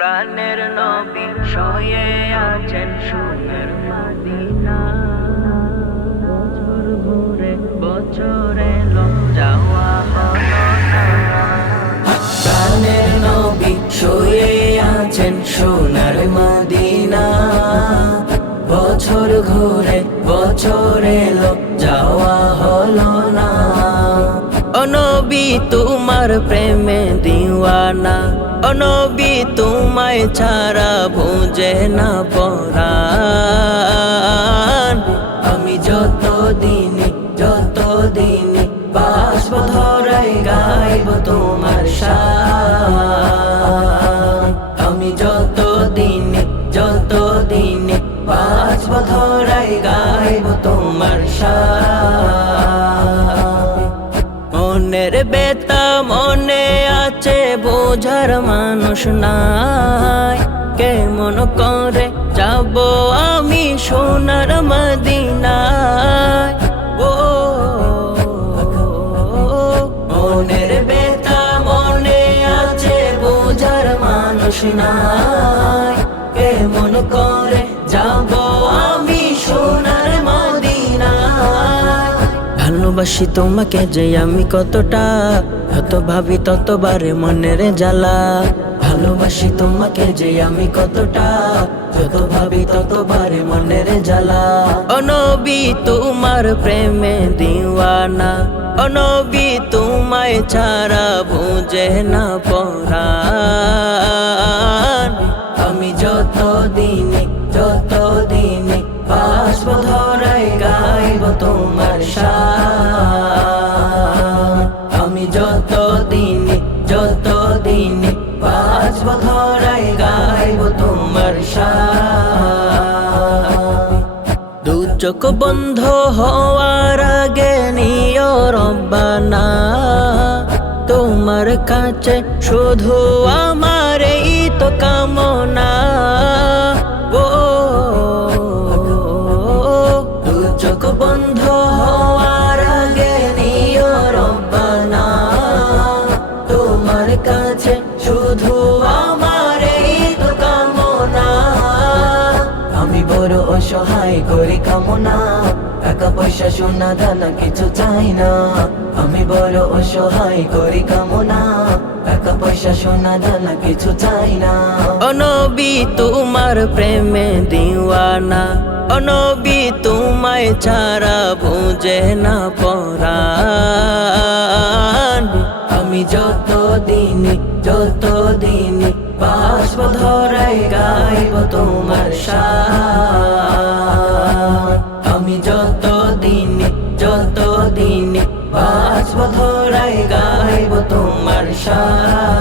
প্রাণের নবী শুয়ে আছেন সোনার মদিনা। বছর ঘুরে বছর এলো যাওয়া হলো না। প্রাণের নবী শুয়ে আছেন সোনার মদিনা। বছর ঘুরে বছর এলো যাওয়া হলো না। ও নবী তোমার প্রেমে দিওয়ানা, ও নবী তোমায় ছাড়া বুঝে না পরাণ। আমি যতদিন বাঁচব ধরাই গাইব তোমার শান। আমি যতদিন বাঁচব ধরাই গাইব তোমার শান। মনের বেতা মনে আছে বোঝার মানুষ নাই, কেমন করে যাব আমি সোনার মদিনায়। ও মনের বেতা মনে আছে বোঝার মানুষ নাই, কেমন করে যাব আমি সোনার মদিনায়। ভালোবাসি তোমাকে যে আমি কতটা, যত ভাবি ততবারে মনের জ্বালা। ভালোবাসি তোমাকে যে আমি কতটা, যত ভাবি ততবারে মনের জ্বালা। ও নবী তোমার প্রেমে দিওয়ানা, ও নবী তোমায় ছাড়া বুঝে না পরাণ। আমি যতদিন বাঁচব ধরাই গাইব তোমার শান। আমি যতদিন বাঁচব ধরাই গাইব তোমার শান। দু চোখ বন্ধ হওয়ার আগে নিও রব্বানা, তোমার কাছে শুধু আমার এই তো কামনা। ও দু চোখ বন্ধ হওয়ার আগে নিও রব্বানা, তোমার কাছে শুধু আমার এই তো কামনা। আমি বড় অসহায় করি কামনা, টাকা পয়সা সোনা দানা কিছু চাই না। আমি বড় অসহায় করি কামনা, টাকা পয়সা সোনা দানা কিছু চাই না। ও নবী তোমার প্রেমে দিওয়ানা, ও নবী তোমায় ছাড়া বুঝে না পরাণ। আমি যতদিন বাঁচব ধরাই গাইব তোমার শান। আমি যতদিন বাঁচব ধরাই গাইব তোমার শান।